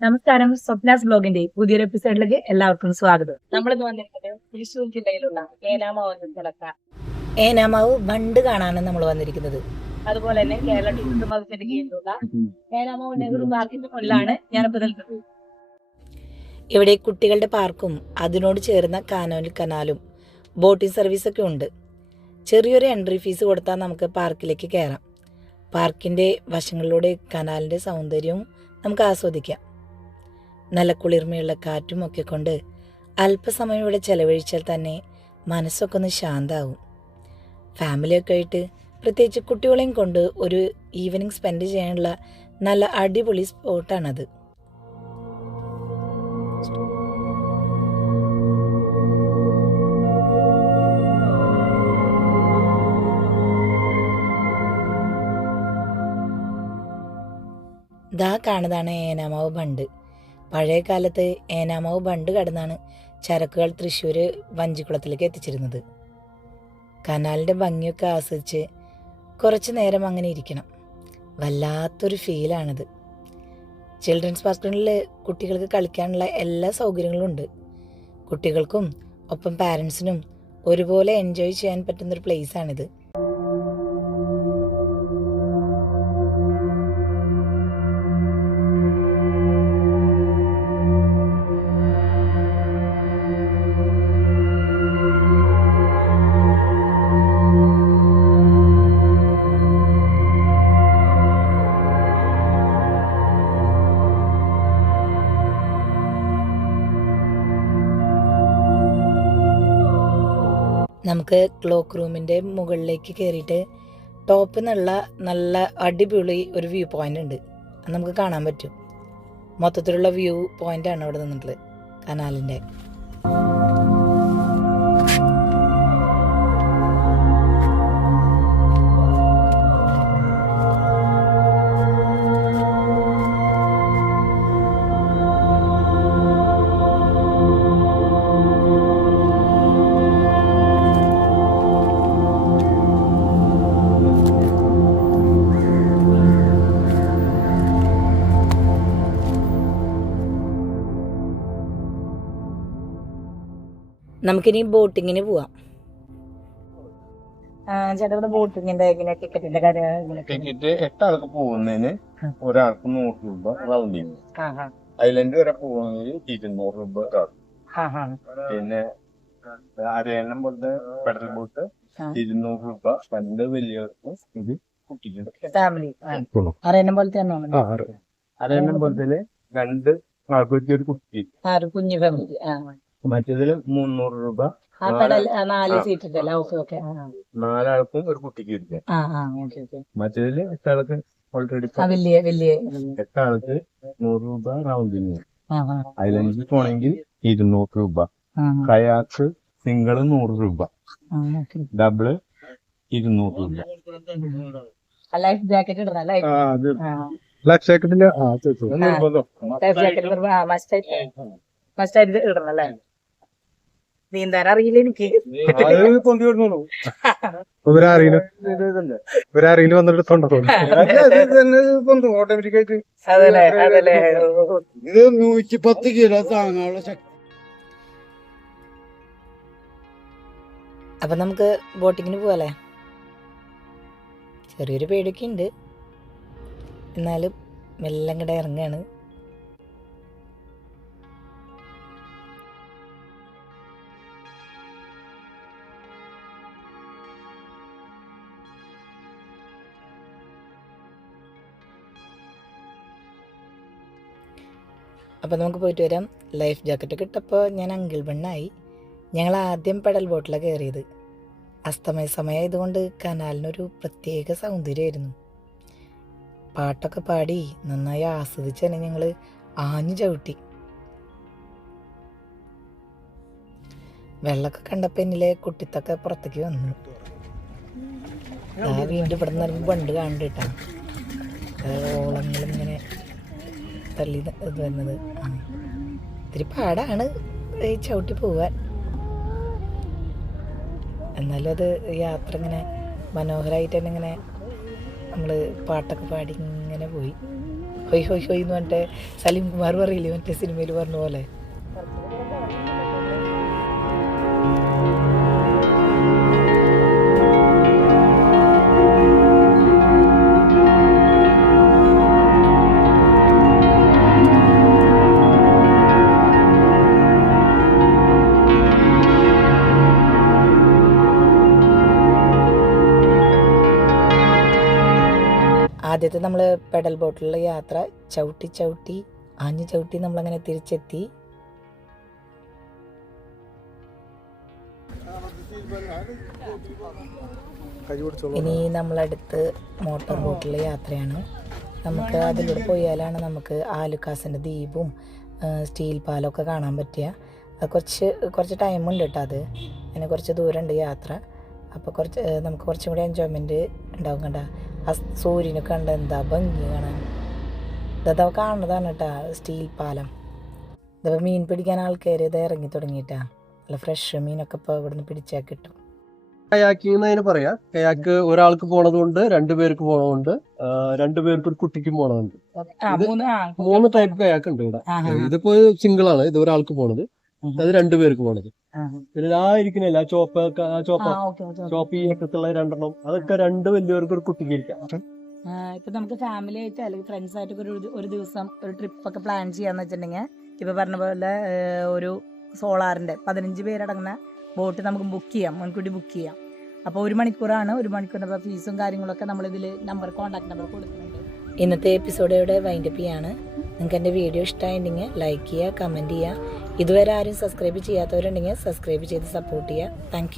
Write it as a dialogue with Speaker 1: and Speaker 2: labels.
Speaker 1: നമസ്കാരം സ്വപ്നാസ് ബ്ലോഗിന്റെ പുതിയൊരു എപ്പിസോഡിലേക്ക് എല്ലാവർക്കും സ്വാഗതം. നമ്മൾ ഇന്ന് വന്നിരിക്കുന്നത് തൃശ്ശൂർ ജില്ലയിലുള്ള ഏനാമാവ് എന്ന സ്ഥലത്താണ്.
Speaker 2: ഏനാമാവ് ബണ്ട് കാണാനാണ് നമ്മൾ വന്നിരിക്കുന്നത്.
Speaker 1: അതുപോലെ തന്നെ കേരള ടൂറിസം വകുപ്പിന്റെ കീഴിലുള്ള ഏനാമാവ് നെഹ്റു പാർക്കിന്റെ മുന്നിലാണ് ഞാനിപ്പോ നിൽക്കുന്നത്.
Speaker 2: ഇവിടെ കുട്ടികളുടെ പാർക്കും അതിനോട് ചേർന്ന കാനോൽ കനാലും ബോട്ടിംഗ് സർവീസൊക്കെ ഉണ്ട്. ചെറിയൊരു എൻട്രി ഫീസ് കൊടുത്താൽ നമുക്ക് പാർക്കിലേക്ക് കയറാം. പാർക്കിന്റെ വശങ്ങളിലൂടെ കനാലിന്റെ സൗന്ദര്യവും നമുക്ക് ആസ്വദിക്കാം. നല്ല കുളിർമയുള്ള കാറ്റും ഒക്കെ കൊണ്ട് അല്പസമയം ഇവിടെ ചെലവഴിച്ചാൽ തന്നെ മനസ്സൊക്കെ ഒന്ന് ശാന്താവും. ഫാമിലിയൊക്കെ ആയിട്ട് പ്രത്യേകിച്ച് കുട്ടികളെയും കൊണ്ട് ഒരു ഈവനിങ് സ്പെൻഡ് ചെയ്യാനുള്ള നല്ല അടിപൊളി സ്പോട്ടാണത്. ദാ കാണുന്നതാണ് ഏനാമാവ് ബണ്ട്. പഴയ കാലത്ത് ഏനാമാവ് ബണ്ട് കടന്നാണ് ചരക്കുകൾ തൃശ്ശൂർ വഞ്ചിക്കുളത്തിലേക്ക് എത്തിച്ചിരുന്നത്. കനാലിന്റെ ഭംഗിയൊക്കെ ആസ്വദിച്ച് കുറച്ച് നേരം അങ്ങനെ ഇരിക്കണം. വല്ലാത്തൊരു ഫീലാണിത്. ചിൽഡ്രൻസ് പാർക്കിൽ കുട്ടികൾക്ക് കളിക്കാനുള്ള എല്ലാ സൗകര്യങ്ങളും ഉണ്ട്. കുട്ടികൾക്കും ഒപ്പം പാരൻസിനും ഒരുപോലെ എൻജോയ് ചെയ്യാൻ പറ്റുന്നൊരു പ്ലേസാണിത്. നമുക്ക് ക്ലോക്ക് റൂമിന്റെ മുകളിലേക്ക് കയറിയിട്ട് ടോപ്പിൽ നിന്നുള്ള നല്ല അടിപൊളി ഒരു വ്യൂ പോയിന്റ് ഉണ്ട്. അത് നമുക്ക് കാണാൻ പറ്റും. മൊത്തത്തിലുള്ള വ്യൂ പോയിന്റാണ് അവിടെ നിന്നിട്ടുള്ളത്. കനാലിന്റെ നമുക്കിനി ബോട്ടിങ്ങിന് പോവാം.
Speaker 1: ചേട്ടാ ഇവിടെ ബോട്ടിങ്ങിന്റെ ടിക്കറ്റിന്റെ
Speaker 3: ടിക്കറ്റ് എട്ടാൾക്ക് പോകുന്നതിന് ഒരാൾക്ക് നൂറ് രൂപ റൗണ്ടിങ് ഐലൻഡ് വരെ പോകുന്നതിന് ഇരുന്നൂറ് രൂപ പിന്നെ അരയണ്ണം പോലത്തെ പെഡൽ ബോട്ട്. ഇരുന്നൂറ് രൂപ. രണ്ട് വലിയവർക്കും ഇത് കുട്ടിക്കും.
Speaker 1: ഫാമിലി. അറിയുന്ന പോലത്തെ
Speaker 3: അരയണ്ണം പോലത്തെ രണ്ട് ആൾക്കൊരു ഒരു കുട്ടി.
Speaker 1: കുഞ്ഞു ഫാമിലി. ആ
Speaker 3: മറ്റേതിൽ മുന്നൂറ് രൂപ.
Speaker 1: ആ പെടൽ ആ, നാല് സീറ്റ് ഉണ്ടല്ലോ ഓക്കെ ഓക്കെ.
Speaker 3: നാലാൾക്കും ഒരു കുട്ടിക്ക് ഇരിക്കാം. മറ്റേതിൽ എട്ടാൾക്ക് ഓൾറെഡി
Speaker 1: എട്ട് വലിയ വലിയ.
Speaker 3: എട്ടാൾക്ക് നൂറ് രൂപ
Speaker 1: ആ
Speaker 3: ഐലൻഡിൽ പോണെങ്കിൽ ഇരുന്നൂറ് രൂപ. കയാക്ക് സിംഗിൾ നൂറ് രൂപ. ഡബിൾ ഇരുന്നൂറ് രൂപ.
Speaker 1: ലൈഫ് ജാക്കറ്റ് ഇടണം
Speaker 3: ലൈഫ് ജാക്കറ്റിന്റെ
Speaker 1: ലൈഫ് ജാക്കറ്റ് ആയിട്ട് മസ്റ്റായിട്ട് മസ്റ്റായിട്ട് ഇടണം അല്ലേ? നീന്താൻ അറിയില്ല എനിക്ക്?
Speaker 3: അപ്പൊ ഇവരാറിയില്ല. വന്നിട്ട് തൊണ്ടോ ഓട്ടോമാറ്റിക്കായിട്ട്.
Speaker 1: അതല്ലേ അതല്ലേ. ഓ.
Speaker 3: ഇത് നൂറ്റി പത്ത് കിലോ താങ്ങാനുള്ള ശക്തി
Speaker 2: അപ്പം നമുക്ക് ബോട്ടിങ്ങിന് പോവാലേ ചെറിയൊരു പേടിയൊക്കെ ഉണ്ട്. എന്നാലും മെല്ലെ ഇറങ്ങാണ്. ഇറങ്ങുകയാണ് അപ്പം നമുക്ക് പോയിട്ട് വരാം. ലൈഫ് ജാക്കറ്റ് കിട്ടപ്പോൾ ഞാൻ അങ്കിൾ ബണ്ണായി ഞങ്ങൾ ആദ്യം പെഡൽ ബോട്ടിലാണ് കയറിയത്. അസ്തമയ സമയമായതുകൊണ്ട് കനാലിനൊരു പ്രത്യേക സൗന്ദര്യമായിരുന്നു. പാട്ടൊക്കെ പാടി നന്നായി ആസ്വദിച്ച് തന്നെ ഞങ്ങൾ ആഞ്ഞു ചവിട്ടി. വെള്ളമൊക്കെ കണ്ടപ്പോൾ എന്നിലെ കുട്ടിത്തൊക്കെ പുറത്തേക്ക് വന്നു. ആ വീണ്ടും ഇവിടെ നിന്ന് ബണ്ട് കാണിട്ടാണ് ഓളങ്ങളിങ്ങനെ തള്ളി ഇത് വരുന്നത്. ഇത്തിരി പാടാണ് ഈ ചവിട്ടി പോവാൻ. എന്നാലും അത് യാത്ര ഇങ്ങനെ മനോഹരമായിട്ട് തന്നെ ഇങ്ങനെ നമ്മൾ പാട്ടൊക്കെ പാടി ഇങ്ങനെ പോയി. ഹൊയ് ഹൊയ് ഹൊയ് എന്ന് പറഞ്ഞിട്ട് സലീം കുമാർ പറയില്ലേ മറ്റേ സിനിമയിൽ പറഞ്ഞ പോലെ? ആദ്യത്തെ നമ്മൾ പെഡൽ ബോട്ടിലുള്ള യാത്ര ചവിട്ടി ചവിട്ടി ആഞ്ഞു ചവിട്ടി നമ്മളങ്ങനെ തിരിച്ചെത്തി. ഇനി നമ്മളടുത്ത് മോട്ടോർ ബോട്ടിലെ യാത്രയാണ്. നമുക്ക് അതിലൂടെ പോയാലാണ് നമുക്ക് ആലുക്കാസിന്റെ ദ്വീപും സ്റ്റീൽ പാലമൊക്കെ കാണാൻ പറ്റുക. കുറച്ച് കുറച്ച് ടൈമുണ്ട് കേട്ടോ അത്. അതിന് കുറച്ച് ദൂരമുണ്ട് യാത്ര. അപ്പോൾ കുറച്ച് നമുക്ക് കുറച്ചും കൂടി എൻജോയ്മെന്റ് ഉണ്ടാവും കണ്ട. ആ സൂര്യനെ കണ്ട എന്താ ഭംഗി കാണാൻ. ഇതാ കാണുന്നതാണ് കേട്ടോ സ്റ്റീൽ പാലം. ഇതിപ്പോൾ മീൻ പിടിക്കാൻ ആൾക്കാർ ഇത് ഇറങ്ങി തുടങ്ങിയിട്ടാ. നല്ല ഫ്രഷ് മീനൊക്കെ ഇപ്പോൾ ഇവിടുന്ന് പിടിച്ചാൽ കിട്ടും.
Speaker 4: കയാക്കിംഗ് എന്നതിന് പറയാം. കയാക്ക് ഒരാൾക്ക് പോണതുകൊണ്ട് രണ്ടുപേർക്ക് പോണതുണ്ട് രണ്ടുപേർക്ക് ഒരു കുട്ടിക്കും പോണതുണ്ട്
Speaker 1: മൂന്ന്
Speaker 4: ടൈപ്പ് കയാക്ക് ഉണ്ട് ഇവിടെ. ഇതിപ്പോ സിംഗിൾ ആണ് ഇത് ഒരാൾക്ക് പോണത്. അത് രണ്ടുപേർക്ക് പോണത്. പിന്നെ ആ ഇരിക്കുന്നില്ല ചോപ്പ ചോപ്പ
Speaker 1: ആ ചോപ്പ.
Speaker 4: ചോപ്പ് ഈ രണ്ടെണ്ണം. അതൊക്കെ രണ്ട് വലിയവർക്ക് ഒരു കുട്ടിക്ക് ഇരിക്കാം.
Speaker 1: ഇപ്പൊ നമുക്ക് ഫാമിലി ആയിട്ട് അല്ലെങ്കിൽ ഫ്രണ്ട്സ് ആയിട്ട് ഒരു ഒരു ദിവസം ഒരു ട്രിപ്പ് ഒക്കെ പ്ലാൻ ചെയ്യാന്ന് വെച്ചിട്ടുണ്ടെങ്കിൽ ഇപ്പൊ പറഞ്ഞ പോലെ ഒരു സോളാറിന്റെ പതിനഞ്ച് പേരടങ്ങുന്ന ബോട്ട് നമുക്ക് ബുക്ക് ചെയ്യാം മുൻകൂട്ടി ബുക്ക് ചെയ്യാം. അപ്പോൾ ഒരു മണിക്കൂറാണ് ഒരു മണിക്കൂറിന്റെ ഫീസും കാര്യങ്ങളൊക്കെ നമ്മളിതിൽ നമ്പർ കോൺടാക്ട് നമ്പർ കൊടുക്കുന്നുണ്ട്.
Speaker 2: ഇന്നത്തെ എപ്പിസോഡ് ഇവിടെ വൈൻഡപ്പ് ചെയ്യാണ്. നിങ്ങൾക്ക് എന്റെ വീഡിയോ ഇഷ്ടമായിട്ടുണ്ടെങ്കിൽ ലൈക്ക് ചെയ്യുക കമന്റ് ചെയ്യുക. ഇതുവരെ ആരും സബ്സ്ക്രൈബ് ചെയ്യാത്തവരുണ്ടെങ്കിൽ സബ്സ്ക്രൈബ് ചെയ്ത് സപ്പോർട്ട് ചെയ്യുക. താങ്ക്